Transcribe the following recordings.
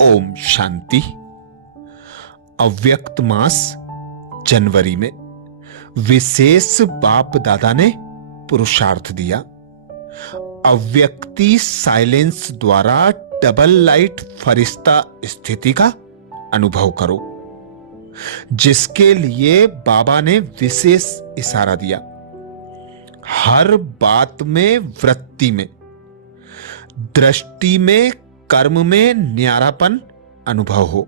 ओम शांति। अव्यक्त मास जनवरी में विशेष बाप दादा ने पुरुषार्थ दिया। अव्यक्ति साइलेंस द्वारा डबल लाइट फरिश्ता स्थिति का अनुभव करो, जिसके लिए बाबा ने विशेष इशारा दिया। हर बात में, वृत्ति में, दृष्टि में, कर्म में न्यारापन अनुभव हो।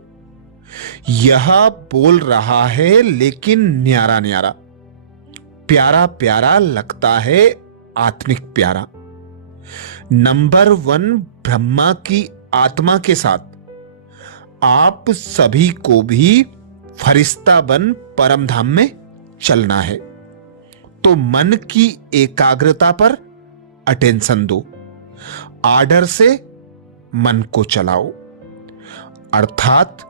यह बोल रहा है लेकिन न्यारा न्यारा, प्यारा प्यारा लगता है, आत्मिक प्यारा। नंबर 1 ब्रह्मा की आत्मा के साथ आप सभी को भी फरिश्ता बन परम धाम में चलना है, तो मन की एकाग्रता पर अटेंशन दो। आर्डर से मन को चलाओ, अर्थात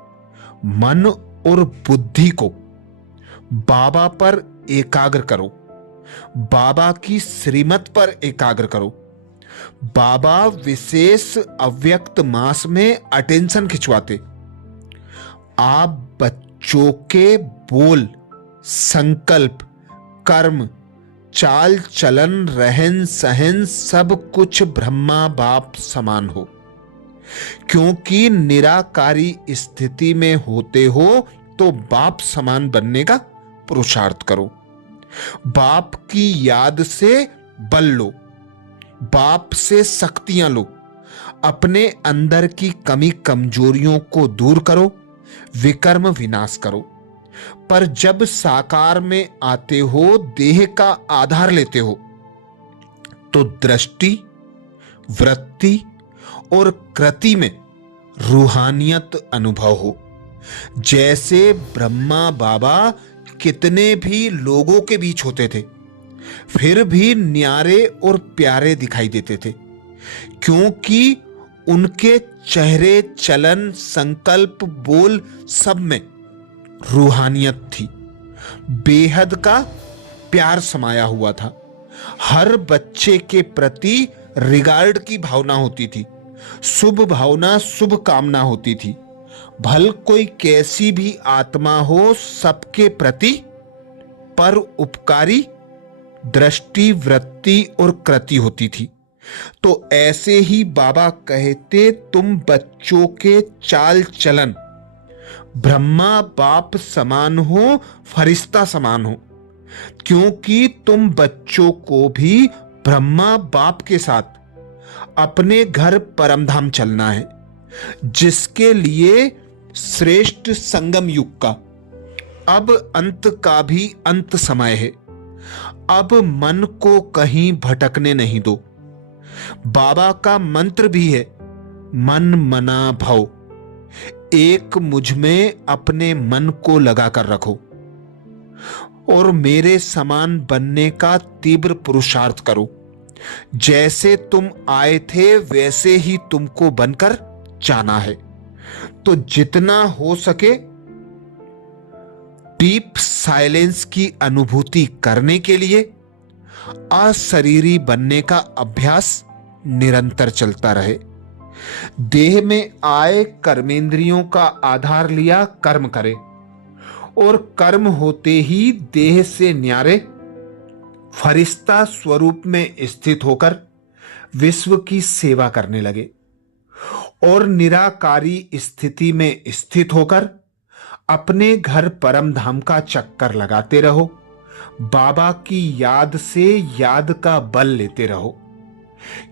मन और बुद्धि को बाबा पर एकाग्र करो, बाबा की श्रीमत पर एकाग्र करो। बाबा विशेष अव्यक्त मास में अटेंशन खिंचवाते। आप बच्चों के बोल, संकल्प, कर्म, चाल चलन, रहन सहन सब कुछ ब्रह्मा बाप समान हो, क्योंकि निराकारी स्थिति में होते हो तो बाप समान बनने का पुरुषार्थ करो। बाप की याद से बल लो, बाप से शक्तियां लो, अपने अंदर की कमी कमजोरियों को दूर करो, विकर्म विनाश करो। पर जब साकार में आते हो, देह का आधार लेते हो, तो दृष्टि, वृत्ति और कृति में रूहानियत अनुभव हो। जैसे ब्रह्मा बाबा कितने भी लोगों के बीच होते थे, फिर भी न्यारे और प्यारे दिखाई देते थे, क्योंकि उनके चेहरे, चलन, संकल्प, बोल सब में रूहानियत थी। बेहद का प्यार समाया हुआ था। हर बच्चे के प्रति रिगार्ड की भावना होती थी, शुभ भावना, शुभ कामना होती थी। भल कोई कैसी भी आत्मा हो, सबके प्रति पर उपकारी दृष्टि, वृत्ति और कृति होती थी। तो ऐसे ही बाबा कहते, तुम बच्चों के चाल चलन ब्रह्मा बाप समान हो, फरिश्ता समान हो, क्योंकि तुम बच्चों को भी ब्रह्मा बाप के साथ अपने घर परमधाम चलना है, जिसके लिए श्रेष्ठ संगम युग का अब अंत का भी अंत समय है। अब मन को कहीं भटकने नहीं दो। बाबा का मंत्र भी है, मन मना भव। एक मुझ में अपने मन को लगाकर रखो और मेरे समान बनने का तीव्र पुरुषार्थ करो। जैसे तुम आए थे वैसे ही तुमको बनकर जाना है। तो जितना हो सके डीप साइलेंस की अनुभूति करने के लिए अशरीरी बनने का अभ्यास निरंतर चलता रहे। देह में आए, कर्मेंद्रियों का आधार लिया, कर्म करे, और कर्म होते ही देह से न्यारे फरिश्ता स्वरूप में स्थित होकर विश्व की सेवा करने लगे, और निराकारी स्थिति में स्थित होकर अपने घर परम धाम का चक्कर लगाते रहो। बाबा की याद से याद का बल लेते रहो,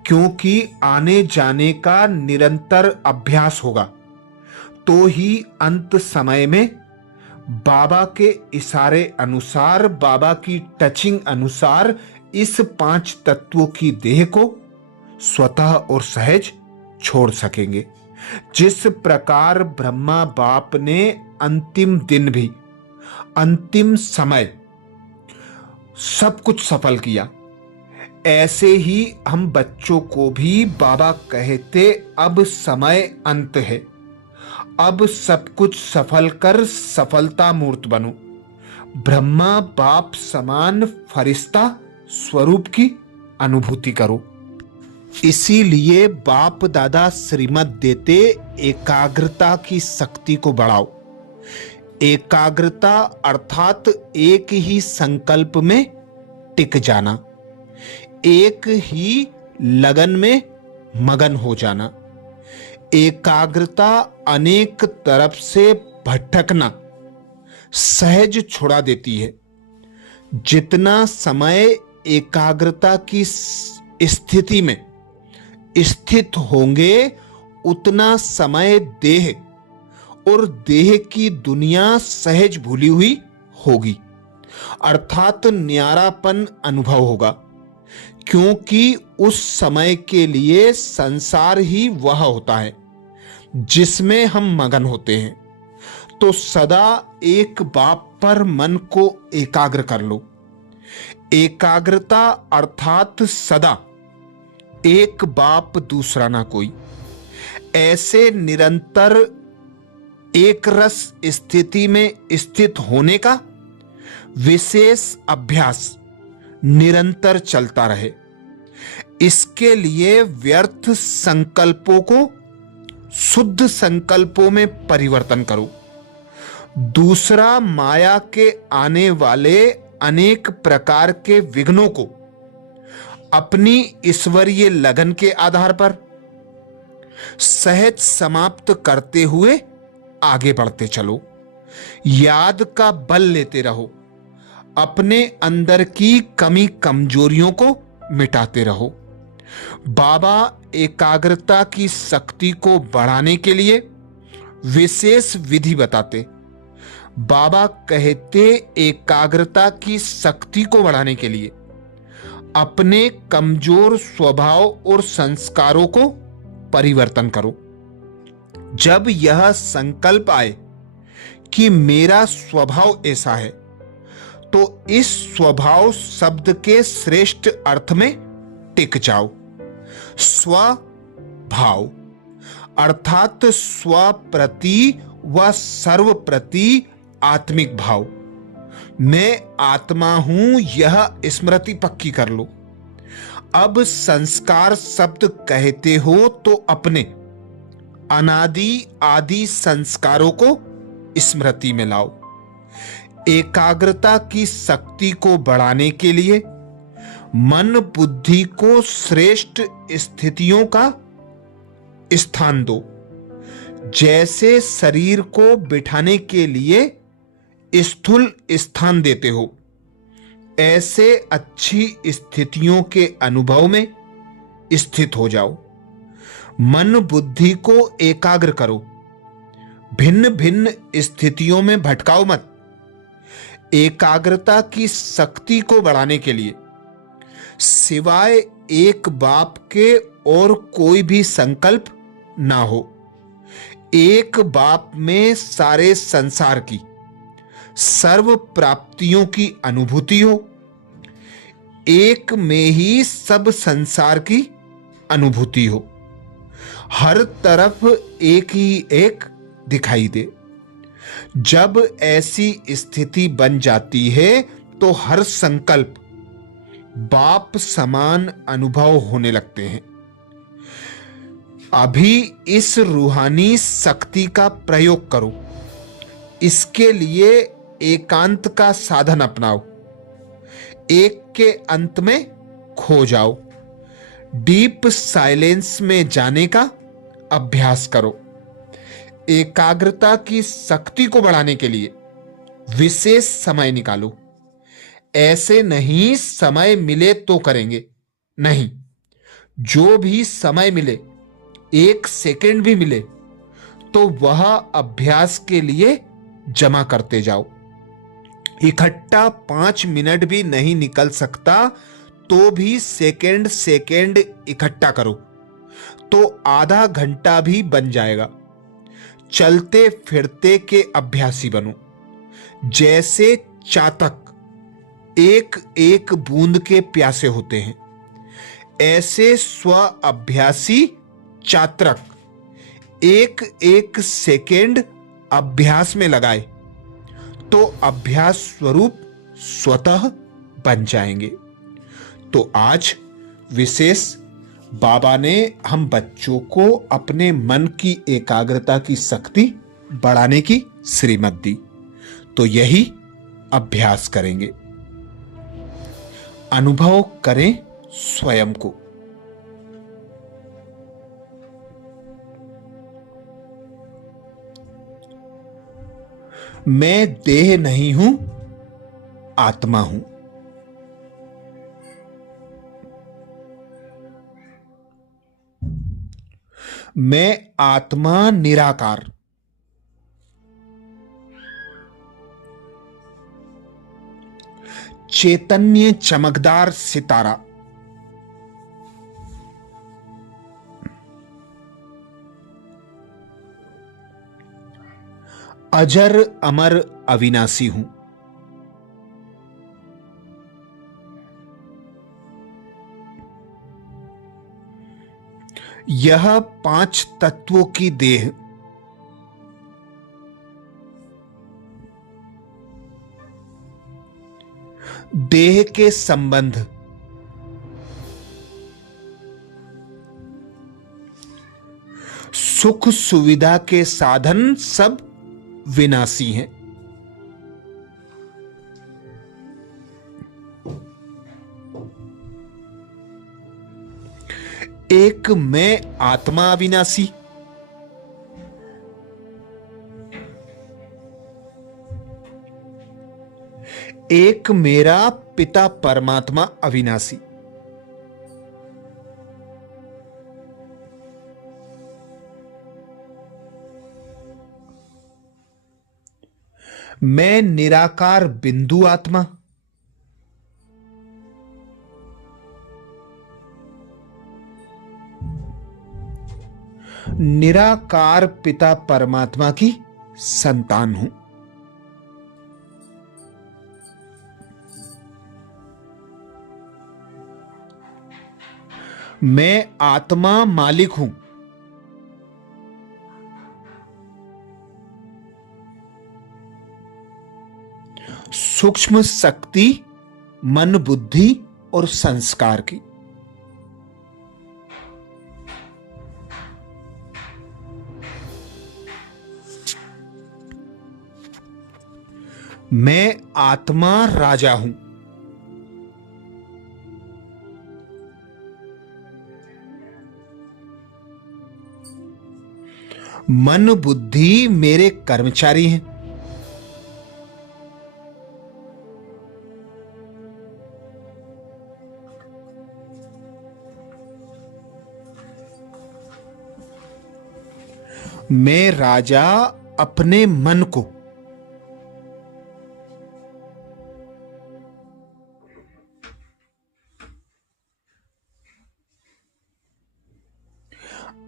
क्योंकि आने जाने का निरंतर अभ्यास होगा तो ही अंत समय में बाबा के इशारे अनुसार, बाबा की टचिंग अनुसार इस 5 तत्वों की देह को स्वतः और सहज छोड़ सकेंगे। जिस प्रकार ब्रह्मा बाप ने अंतिम दिन भी, अंतिम समय सब कुछ सफल किया, ऐसे ही हम बच्चों को भी बाबा कहते, अब समय अंत है, अब सब कुछ सफल कर सफलता मूर्त बनो। ब्रह्मा बाप समान फरिश्ता स्वरूप की अनुभूति करो। इसीलिए बाप दादा श्रीमत देते, एकाग्रता की शक्ति को बढ़ाओ। एकाग्रता अर्थात एक ही संकल्प में टिक जाना, एक ही लगन में मगन हो जाना। एकाग्रता अनेक तरफ से भटकना सहज छुड़ा देती है। जितना समय एकाग्रता की स्थिति में स्थित होंगे, उतना समय देह और देह की दुनिया सहज भूली हुई होगी, अर्थात न्यारापन अनुभव होगा, क्योंकि उस समय के लिए संसार ही वह होता है जिसमें हम मगन होते हैं। तो सदा एक बाप पर मन को एकाग्र कर लो। एकाग्रता अर्थात सदा एक बाप दूसरा ना कोई, ऐसे निरंतर एक रस स्थिति में स्थित होने का विशेष अभ्यास निरंतर चलता रहे। इसके लिए व्यर्थ संकल्पों को शुद्ध संकल्पों में परिवर्तन करो। दूसरा, माया के आने वाले अनेक प्रकार के विघ्नों को अपनी ईश्वरीय लगन के आधार पर सहज समाप्त करते हुए आगे बढ़ते चलो। याद का बल लेते रहो, अपने अंदर की कमी कमजोरियों को मिटाते रहो। बाबा एकाग्रता की शक्ति को बढ़ाने के लिए विशेष विधि बताते। बाबा कहते, एकाग्रता की शक्ति को बढ़ाने के लिए अपने कमजोर स्वभाव और संस्कारों को परिवर्तन करो। जब यह संकल्प आए कि मेरा स्वभाव ऐसा है, तो इस स्वभाव शब्द के श्रेष्ठ अर्थ में टिक जाओ। स्वभाव अर्थात स्व प्रति व सर्व प्रति आत्मिक भाव। मैं आत्मा हूं, यह स्मृति पक्की कर लो। अब संस्कार शब्द कहते हो तो अपने अनादि आदि संस्कारों को स्मृति में लाओ। एकाग्रता की शक्ति को बढ़ाने के लिए मन बुद्धि को श्रेष्ठ स्थितियों का स्थान दो। जैसे शरीर को बिठाने के लिए स्थूल स्थान देते हो, ऐसे अच्छी स्थितियों के अनुभव में स्थित हो जाओ। मन बुद्धि को एकाग्र करो, भिन्न भिन्न स्थितियों में भटकाओ मत। एकाग्रता की शक्ति को बढ़ाने के लिए सिवाय एक बाप के और कोई भी संकल्प ना हो। एक बाप में सारे संसार की सर्व प्राप्तियों की अनुभूति हो, एक में ही सब संसार की अनुभूति हो, हर तरफ एक ही एक दिखाई दे। जब ऐसी स्थिति बन जाती है तो हर संकल्प बाप समान अनुभव होने लगते हैं। अभी इस रूहानी शक्ति का प्रयोग करो। इसके लिए एकांत का साधन अपनाओ। एक के अंत में खो जाओ। डीप साइलेंस में जाने का अभ्यास करो। एकाग्रता की शक्ति को बढ़ाने के लिए विशेष समय निकालो। ऐसे नहीं समय मिले तो करेंगे, नहीं, जो भी समय मिले, एक सेकंड भी मिले तो वह अभ्यास के लिए जमा करते जाओ। इकट्ठा 5 मिनट भी नहीं निकल सकता तो भी सेकंड सेकंड इकट्ठा करो तो आधा घंटा भी बन जाएगा। चलते फिरते के अभ्यासी बनो। जैसे चातक एक एक बूंद के प्यासे होते हैं, ऐसे स्व अभ्यासी चात्रक एक एक सेकंड अभ्यास में लगाए तो अभ्यास स्वरूप स्वतः बन जाएंगे। तो आज विशेष बाबा ने हम बच्चों को अपने मन की एकाग्रता की शक्ति बढ़ाने की श्रीमत दी, तो यही अभ्यास करेंगे। अनुभव करें स्वयं को। मैं देह नहीं हूं, आत्मा हूं। मैं आत्मा निराकार, चैतन्य चमकदार सितारा, अजर अमर अविनाशी हूं। यह 5 तत्वों की देह देह के संबंध सुख सुविधा के साधन सब विनाशी हैं। एक मैं आत्मा अविनाशी, एक मेरा पिता परमात्मा अविनाशी। मैं निराकार बिंदु आत्मा, निराकार पिता परमात्मा की संतान हूं। मैं आत्मा मालिक हूं। सूक्ष्म शक्ति मन बुद्धि और संस्कार की। मैं आत्मा राजा हूं। मन बुद्धि मेरे कर्मचारी हैं। मैं राजा अपने मन को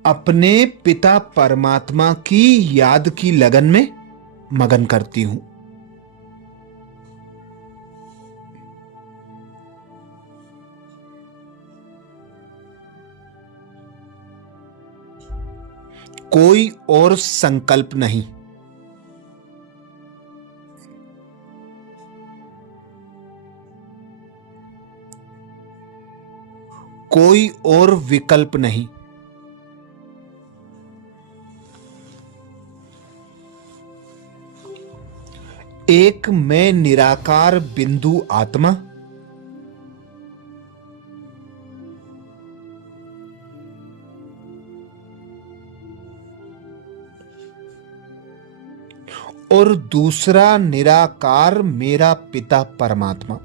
अपने पिता परमात्मा की याद की लगन में मगन करती हूं। कोई और संकल्प नहीं, कोई और विकल्प नहीं। एक मैं निराकार बिंदु आत्मा, और दूसरा निराकार मेरा पिता परमात्मा।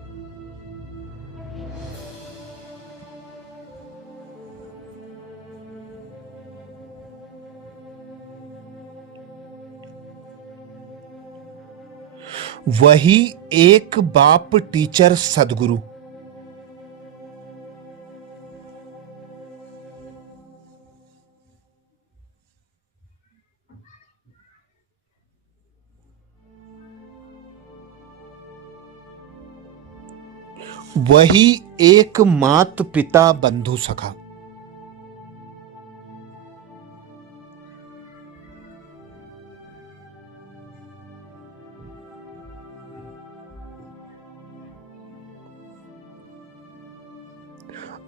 वही एक बाप टीचर सदगुरु। वही एक मात पिता बंधु सखा।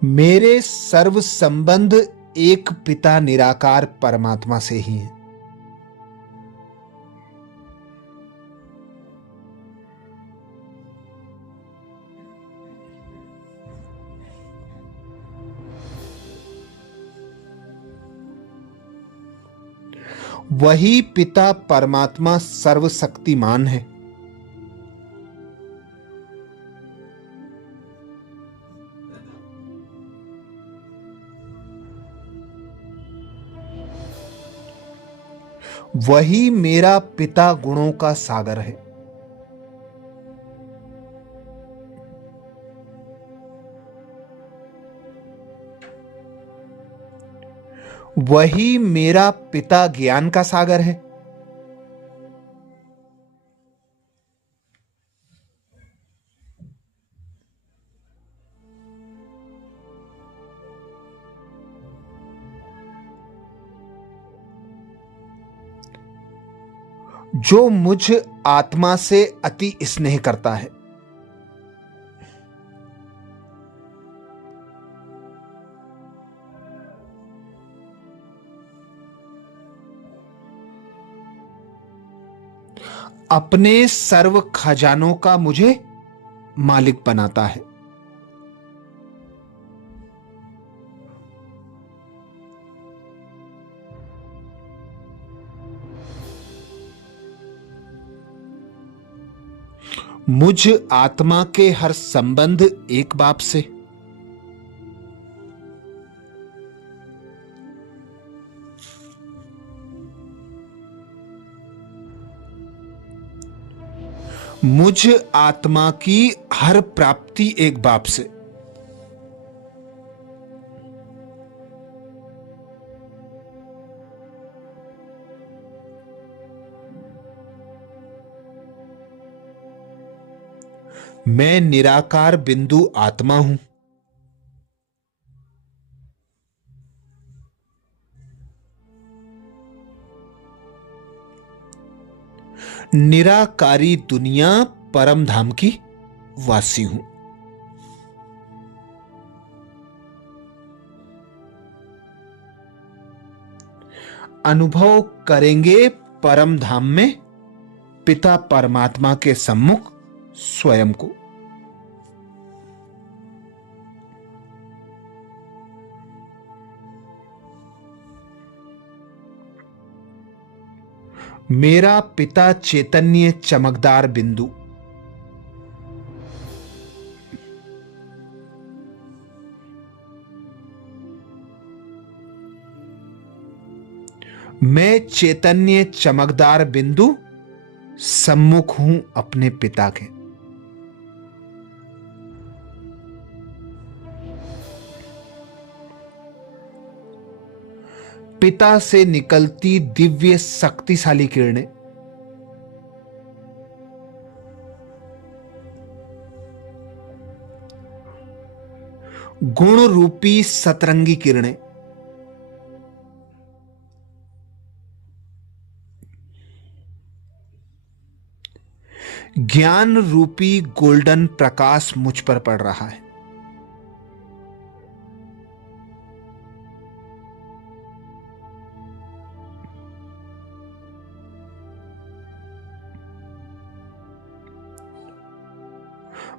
मेरे सर्व संबंध एक पिता निराकार परमात्मा से ही हैं। वही पिता परमात्मा सर्वशक्तिमान है। वही मेरा पिता गुणों का सागर है। वही मेरा पिता ज्ञान का सागर है। जो मुझ आत्मा से अति स्नेह करता है। अपने सर्व खजानों का मुझे मालिक बनाता है। मुझ आत्मा के हर संबंध एक बाप से। मुझ आत्मा की हर प्राप्ति एक बाप से। मैं निराकार बिंदु आत्मा हूं। निराकारी दुनिया परम धाम की वासी हूं। अनुभव करेंगे परम धाम में पिता परमात्मा के सम्मुख स्वयं को। मेरा पिता चैतन्य चमकदार बिंदु। मैं चैतन्य चमकदार बिंदु सम्मुख हूं अपने पिता के। पिता से निकलती दिव्य शक्तिशाली किरणें गुण रूपी सतरंगी किरणें ज्ञान रूपी गोल्डन प्रकाश मुझ पर पड़ रहा है।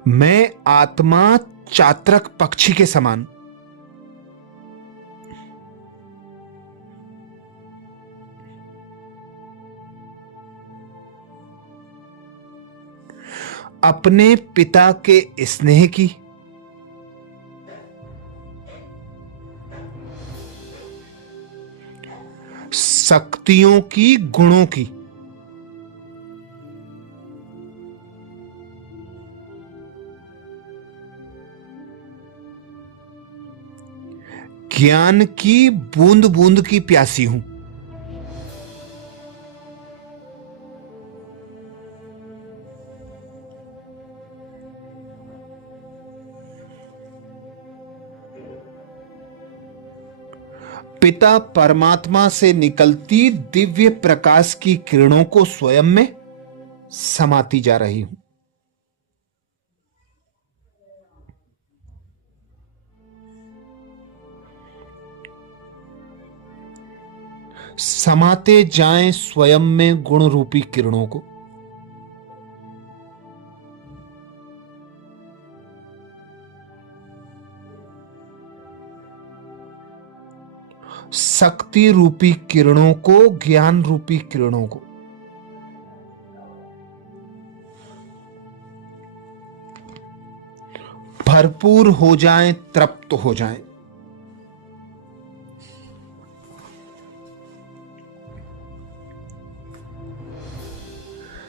मैं आत्मा चातक पक्षी के समान अपने पिता के स्नेह की शक्तियों की गुणों की ज्ञान की बूंद बूंद की प्यासी हूं। पिता परमात्मा से निकलती दिव्य प्रकाश की किरणों को स्वयं में समाती जा रही हूं। समाते जाएं स्वयं में गुण रूपी किरणों को। शक्ति रूपी किरणों को, ज्ञान रूपी किरणों को। भरपूर हो जाएं, तृप्त हो जाएं।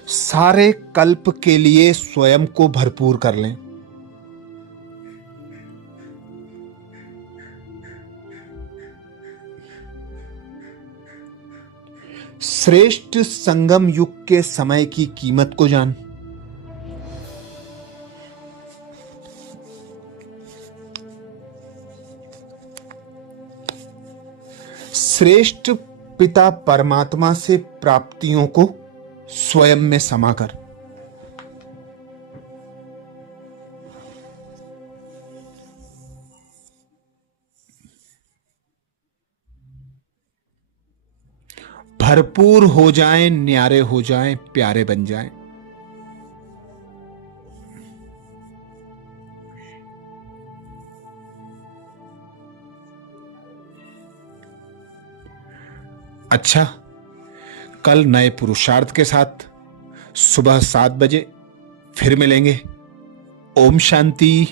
सारे कल्प के लिए स्वयं को भरपूर कर लें। श्रेष्ठ संगम युग के समय की कीमत को जान। श्रेष्ठ पिता परमात्मा से प्राप्तियों को स्वयं में समाकर। भरपूर हो जाएं, न्यारे हो जाएं, प्यारे बन जाएं। अच्छा, कल नए पुरुषार्थ के साथ सुबह 7 बजे फिर मिलेंगे। ओम शांति।